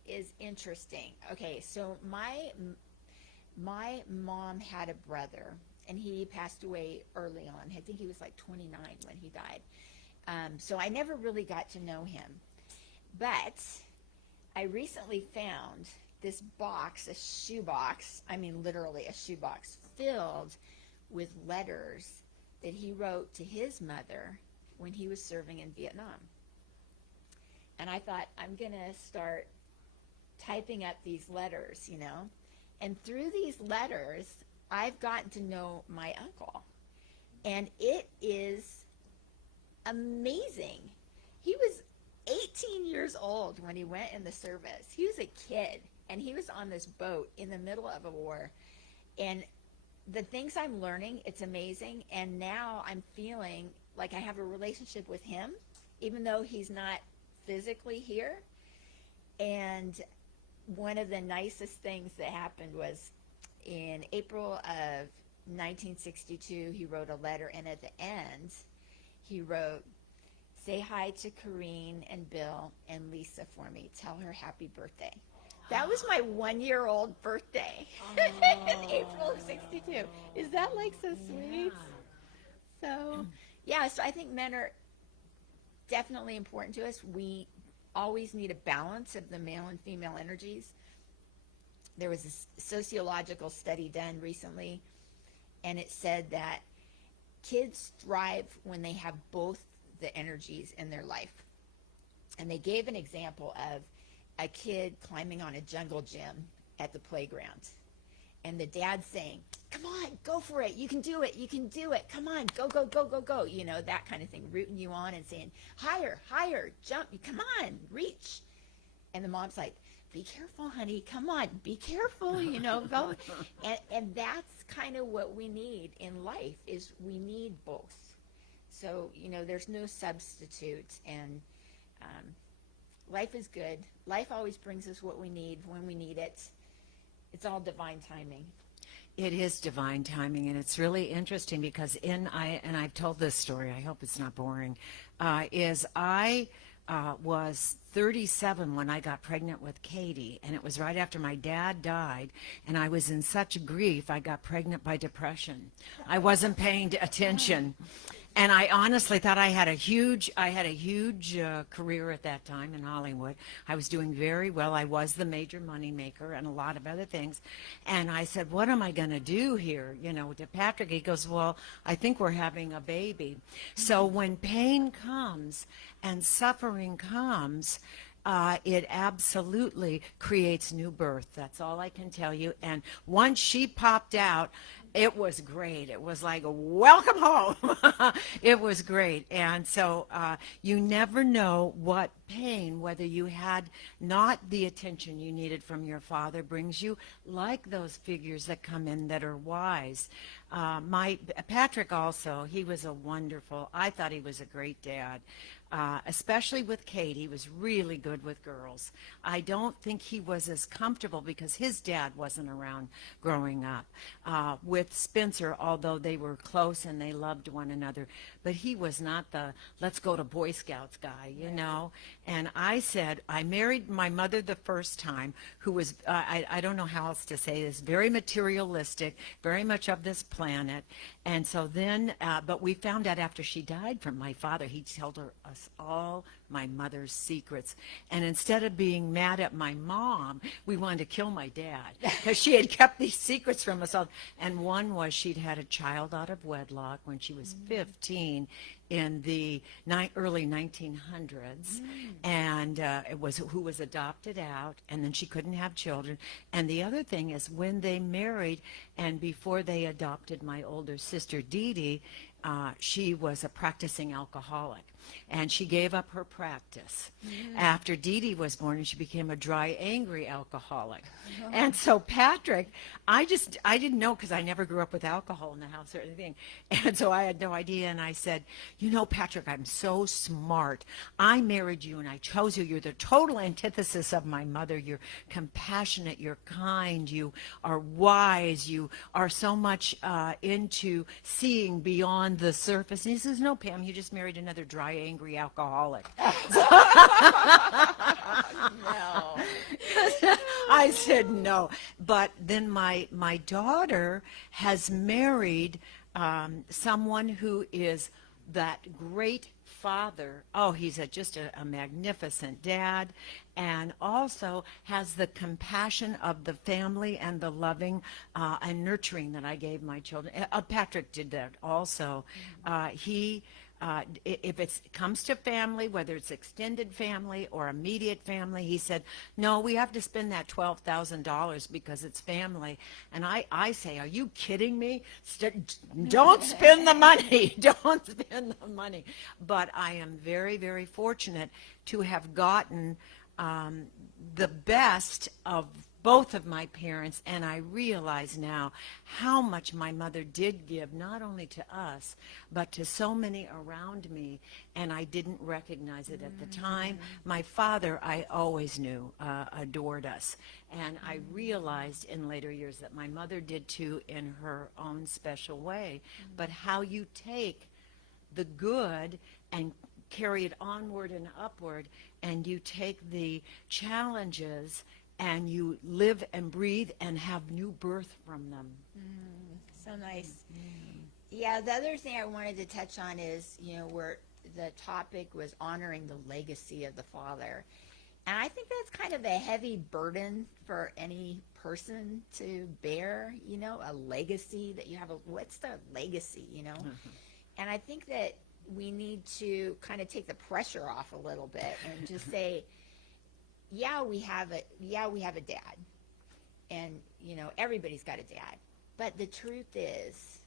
is interesting. Okay, so my mom had a brother, and he passed away early on. I think he was like 29 when he died. So I never really got to know him. But I recently found this box, a shoebox, I mean literally a shoebox, filled with letters that he wrote to his mother when he was serving in Vietnam. And I thought, I'm going to start typing up these letters, you know. And through these letters, I've gotten to know my uncle. And it is amazing. He was 18 years old when he went in the service. He was a kid, and he was on this boat in the middle of a war. And the things I'm learning, it's amazing. And now I'm feeling like I have a relationship with him, even though he's not physically here. And one of the nicest things that happened was in April of 1962, he wrote a letter, and at the end, he wrote, "Say hi to Corrine and Bill and Lissa for me. Tell her happy birthday." That was my 1-year-old birthday in April of 62. Is that like so sweet? So, yeah, so I think men are definitely important to us. We always need a balance of the male and female energies. There was a sociological study done recently, and it said that kids thrive when they have both the energies in their life. And they gave an example of a kid climbing on a jungle gym at the playground, and the dad saying, "Come on, go for it, you can do it, you can do it, come on, go, go, go, go, go," you know, that kind of thing, rooting you on and saying, "Higher, higher, jump, come on, reach." And the mom's like, "Be careful, honey, come on, be careful, you know, go." And that's kind of what we need in life, is we need both. So, you know, there's no substitute, and life is good. Life always brings us what we need when we need it. It's all divine timing. It is divine timing, and it's really interesting because I've told this story, I hope it's not boring, I was 37 when I got pregnant with Katie, and it was right after my dad died, and I was in such grief, I got pregnant by depression. I wasn't paying attention. And I honestly thought I had a huge career at that time in Hollywood. I was doing very well. I was the major money maker and a lot of other things. And I said, "What am I going to do here?" You know, to Patrick, he goes, "Well, I think we're having a baby." So when pain comes and suffering comes, it absolutely creates new birth. That's all I can tell you. And once she popped out, it was great. It was like, welcome home. It was great. And so you never know what pain, whether you had not the attention you needed from your father, brings you, like those figures that come in that are wise. My Patrick also, he was I thought he was a great dad. Especially with Kate, he was really good with girls. I don't think he was as comfortable because his dad wasn't around growing up. With Spencer, although they were close and they loved one another, but he was not the let's go to Boy Scouts guy, you know. And I said, I married my mother the first time, who was, I don't know how else to say this, very materialistic, very much of this planet. And so then, but we found out after she died from my father, he told us all my mother's secrets. And instead of being mad at my mom, we wanted to kill my dad because she had kept these secrets from us all. And one was she'd had a child out of wedlock when she was 15 in the early 1900s, and it was who was adopted out, and then she couldn't have children. And the other thing is when they married and before they adopted my older sister Dee Dee, she was a practicing alcoholic. and she gave up her practice after Dee Dee was born, and she became a dry, angry alcoholic. And so Patrick, I didn't know, because I never grew up with alcohol in the house or anything. And so I had no idea. And I said, you know, Patrick, I'm so smart. I married you and I chose you. You're the total antithesis of my mother. You're compassionate. You're kind. You are wise. You are so much into seeing beyond the surface. And he says, no, Pam, you just married another dry, angry alcoholic. No. I said no. But then my daughter has married someone who is that great father. Oh, he's just a magnificent dad, and also has the compassion of the family and the loving and nurturing that I gave my children. Patrick did that also. If it comes to family, whether it's extended family or immediate family, he said, no, we have to spend that $12,000 because it's family. And I say, are you kidding me? Don't spend the money. Don't spend the money. But I am very, very fortunate to have gotten the best of both of my parents, and I realize now how much my mother did give, not only to us, but to so many around me, and I didn't recognize it at the time. My father, I always knew, adored us, and I realized in later years that my mother did too in her own special way. But how you take the good and carry it onward and upward, and you take the challenges and you live and breathe and have new birth from them. So nice. Yeah, the other thing I wanted to touch on is, where the topic was honoring the legacy of the father. And I think that's kind of a heavy burden for any person to bear, a legacy that you have. What's the legacy, And I think that we need to kind of take the pressure off a little bit and just say, yeah, we have a dad, and everybody's got a dad, but the truth is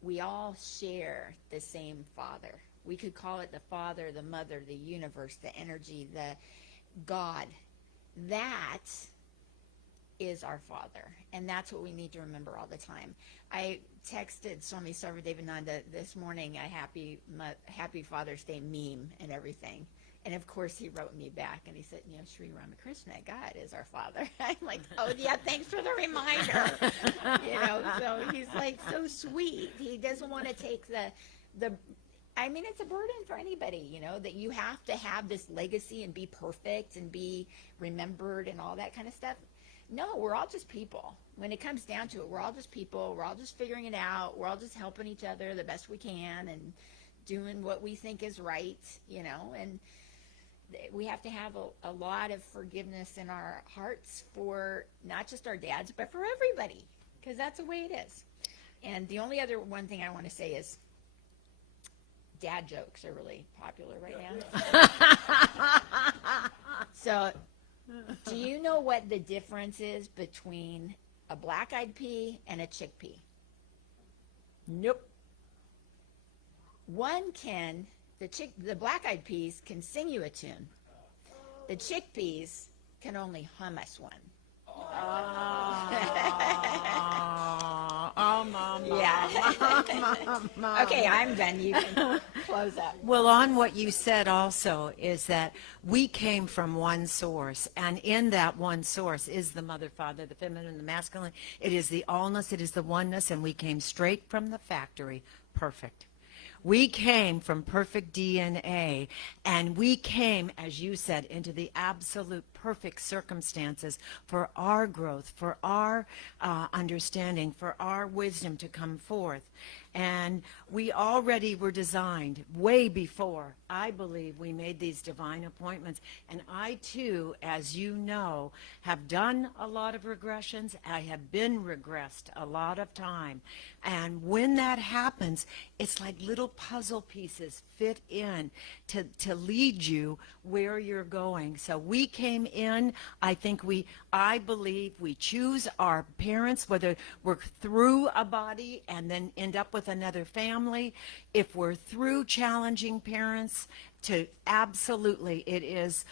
we all share the same father. We could call it the father, the mother, the universe, the energy, the God. That is our father, and that's what we need to remember all the time. I texted Swami Sarvadavananda this morning a happy Father's Day meme and everything. And of course, he wrote me back and he said, Sri Ramakrishna, God is our father. I'm like, oh, yeah, thanks for the reminder. So he's like so sweet. He doesn't want to take I mean, it's a burden for anybody, that you have to have this legacy and be perfect and be remembered and all that kind of stuff. No, we're all just people. When it comes down to it, we're all just people. We're all just figuring it out. We're all just helping each other the best we can and doing what we think is right, and we have to have a lot of forgiveness in our hearts for not just our dads, but for everybody, because that's the way it is. And the only other one thing I want to say is dad jokes are really popular right now. So, do you know what the difference is between a black-eyed pea and a chickpea? Nope. The black-eyed peas can sing you a tune. The chickpeas can only hum us one. Mama. Yeah. Okay, I'm done. You can close up. Well, on what you said also is that we came from one source, and in that one source is the mother, father, the feminine, the masculine. It is the allness, it is the oneness, and we came straight from the factory, perfect. We came from perfect DNA, and we came, as you said, into the absolute perfect circumstances for our growth, for our understanding, for our wisdom to come forth. And we already were designed way before, I believe, we made these divine appointments. And I, too, as you know, have done a lot of regressions. I have been regressed a lot of time. And when that happens, it's like little puzzle pieces fit in to lead you where you're going. So we came in, I believe we choose our parents, whether we're through a body and then end up with another family. If we're through challenging parents, to absolutely, it is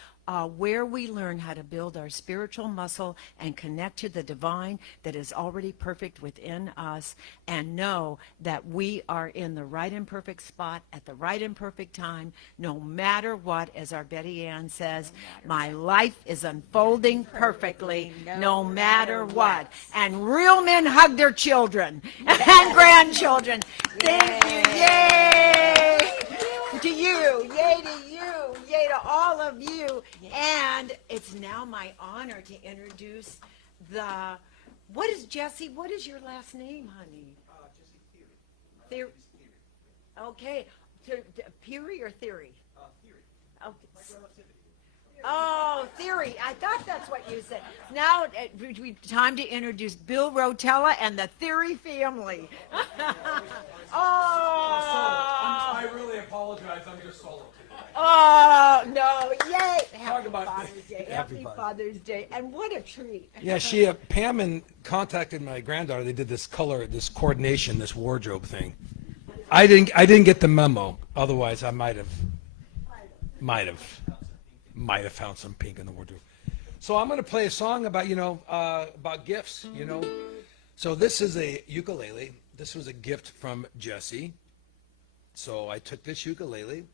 where we learn how to build our spiritual muscle and connect to the divine that is already perfect within us, and know that we are in the right and perfect spot at the right and perfect time, no matter what. As our Betty Ann says, my life is unfolding perfectly, no matter what. And real men hug their children and grandchildren. Thank you. Yay! To you, yay to you, yay to all of you. And it's now my honor to introduce what is your last name, honey? Jesse Theory. Okay, Peary or Theory? Theory. Okay. Oh, Theory. I thought that's what you said. Now, time to introduce Bill Rotella and the Theory family. I really apologize. I'm just solo today. Oh, no. Yay. Happy about Father's Day. Happy Father's Day. And what a treat. Yeah, Pam contacted my granddaughter. They did this coordination, this wardrobe thing. I didn't get the memo. Otherwise, I might have found some pink in the wardrobe. So I'm going to play a song about gifts, So this is a ukulele. This was a gift from Jesse. So I took this ukulele.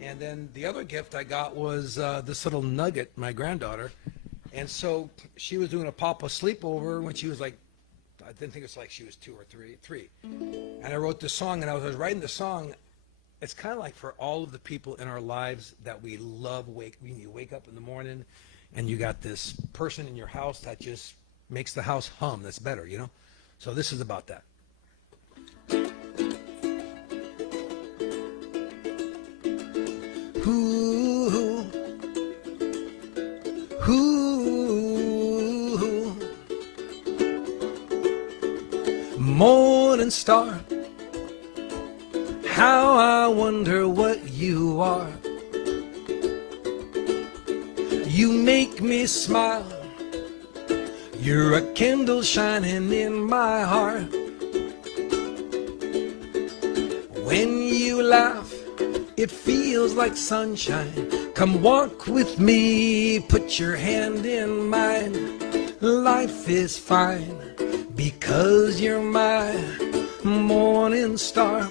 And then the other gift I got was this little nugget, my granddaughter. And so she was doing a Papa sleepover when she was like, I didn't think it was like she was 2 or 3. And I wrote this song, and I was writing the song. It's kind of like for all of the people in our lives that we love. When you wake up in the morning and you got this person in your house that just makes the house hum. That's better, So this is about that. Ooh, ooh, morning star, how I wonder what you are. You make me smile. You're a candle shining in my heart. When you laugh, it feels like sunshine. Come walk with me, put your hand in mine. Life is fine because you're my morning star.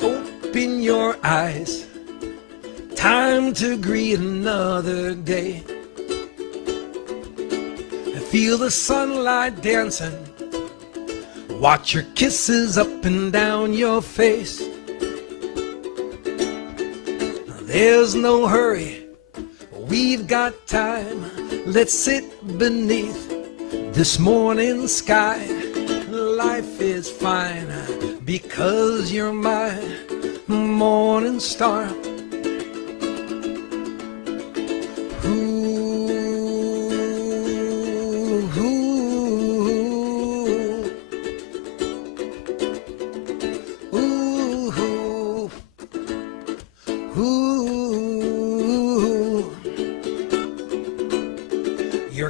Open your eyes, time to greet another day. Feel the sunlight dancing, watch your kisses up and down your face. There's no hurry, we've got time. Let's sit beneath this morning sky. Life is fine because you're my morning star.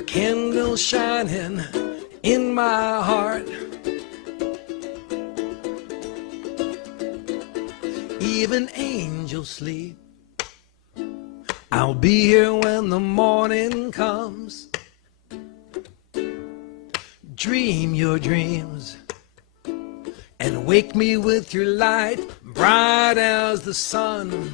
Candle shining in my heart. Even angels sleep. I'll be here when the morning comes. Dream your dreams and wake me with your light, bright as the sun.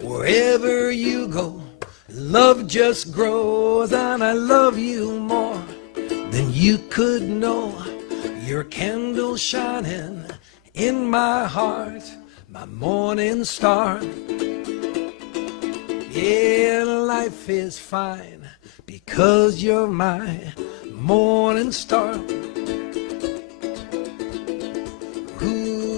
Wherever you go, love just grows, and I love you more than you could know. Your candle shining in my heart, my morning star. Yeah, life is fine because you're my morning star. Ooh,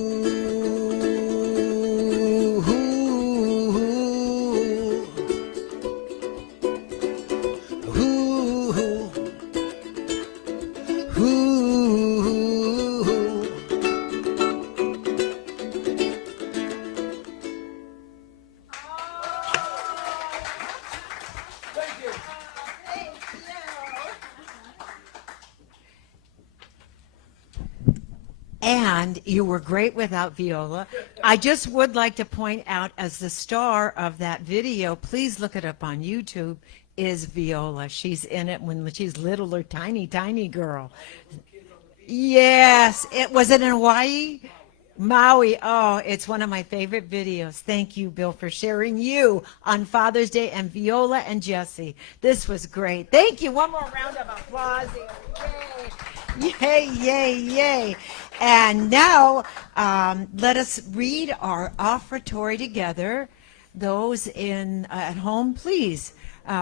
And you were great without Viola. I just would like to point out, as the star of that video, please look it up on YouTube, is Viola. She's in it when she's little or tiny, tiny girl. Yes, it was it in Hawaii? Maui. Oh, it's one of my favorite videos. Thank you, Bill, for sharing you on Father's Day, and Viola and Jesse. This was great. Thank you. One more round of applause here. Yay, yay, yay. And now let us read our offertory together. Those at home, please.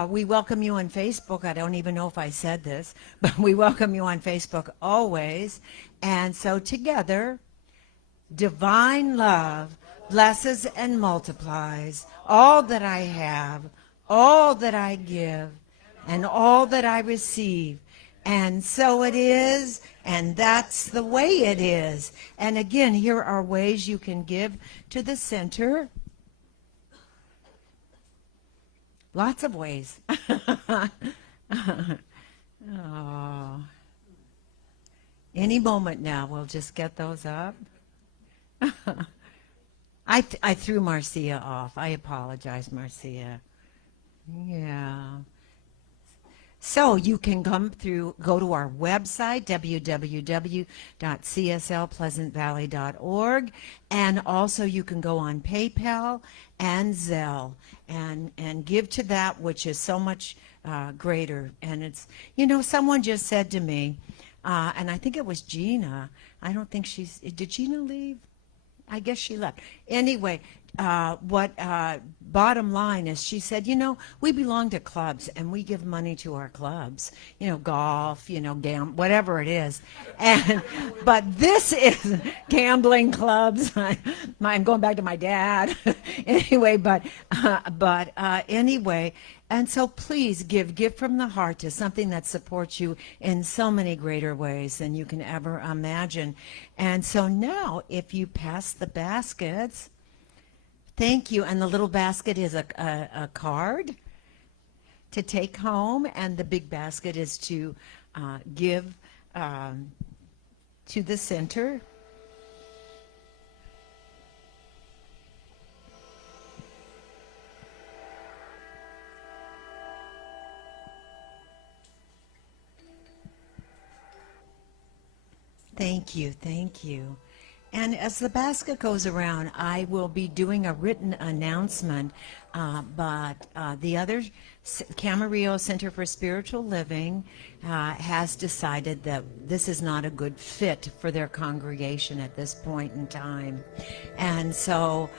We welcome you on Facebook. I don't even know if I said this, but we welcome you on Facebook always. And so together, divine love blesses and multiplies all that I have, all that I give, and all that I receive. And so it is, and that's the way it is. And again, here are ways you can give to the center. Lots of ways. Oh. Any moment now, we'll just get those up. I threw Marcia off. I apologize, Marcia. Yeah. So you can go to our website, www.cslpleasantvalley.org, and also you can go on PayPal and Zelle and give to that, which is so much greater. And it's, someone just said to me, and I think it was Gina. I don't think did Gina leave? I guess she left. Anyway, bottom line is, she said, we belong to clubs and we give money to our clubs, golf, whatever it is. But this is gambling clubs. I'm going back to my dad. Anyway, anyway. And so please give from the heart to something that supports you in so many greater ways than you can ever imagine. And so now, if you pass the baskets, thank you. And the little basket is a card to take home, and the big basket is to give to the center. Thank you, thank you. And as the basket goes around, I will be doing a written announcement, but the other Camarillo Center for Spiritual Living has decided that this is not a good fit for their congregation at this point in time. And so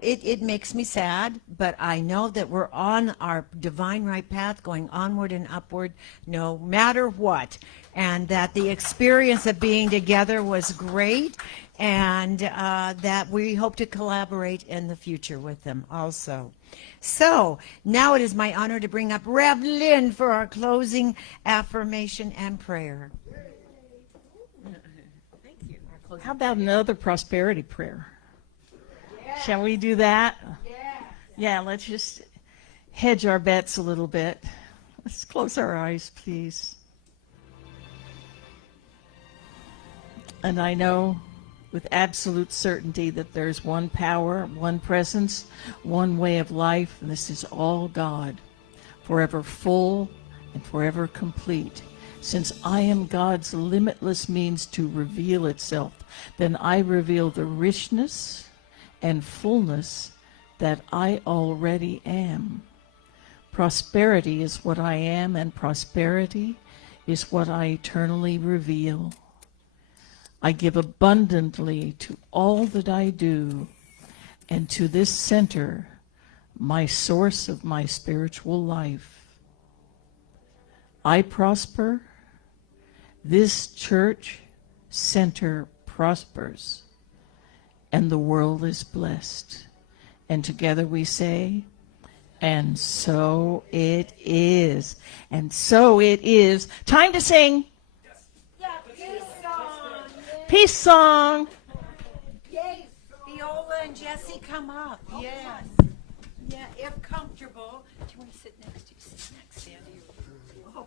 it makes me sad, but I know that we're on our divine right path, going onward and upward no matter what. And that the experience of being together was great, and that we hope to collaborate in the future with them also. So now it is my honor to bring up Rev Lynn for our closing affirmation and prayer. Thank you. How about another prosperity prayer? Yeah. Shall we do that? Yeah, let's just hedge our bets a little bit. Let's close our eyes, please. And I know with absolute certainty that there's one power, one presence, one way of life, and this is all God, forever full and forever complete. Since I am God's limitless means to reveal itself, then I reveal the richness and fullness that I already am. Prosperity is what I am, and prosperity is what I eternally reveal. I give abundantly to all that I do, and to this center, my source of my spiritual life. I prosper, this church center prospers, and the world is blessed. And together we say, and so it is. And so it is. Time to sing. Peace song. Yay, Viola and Jesse, come up. Yes. Yeah, if comfortable. Do you want to sit next to you? Sit next, Sandy. Oh,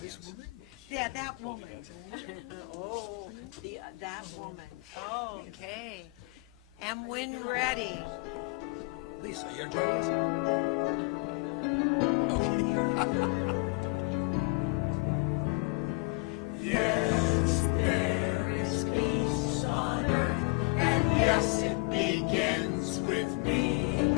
this woman? Yeah, that woman. Oh, that woman. Oh, okay. And when ready. Lisa, you're joining us? Yes, there is peace on earth, and yes, it begins with me.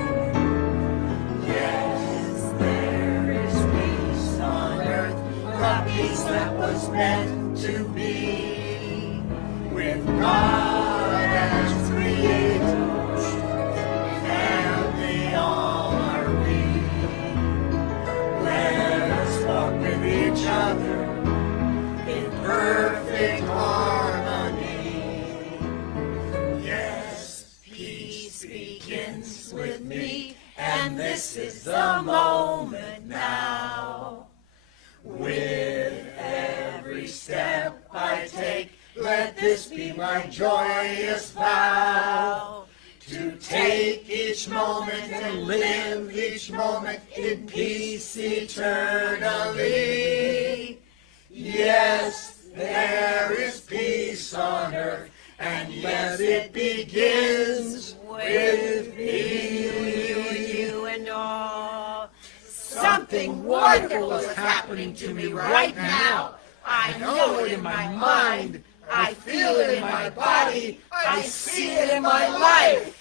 Yes, there is peace on earth, a peace that was meant to be. With God as creator, family are we. Let us walk with each other in perfect harmony. Yes, peace begins with me, and this is the moment now. With every step I take, let this be my joyous vow. To take each moment and live each moment in peace eternally. Yes, there is peace on earth, and yes, it begins with me. You and all. Something wonderful is happening to me right now. I know it in my mind. I feel it in my body. I see it in my life.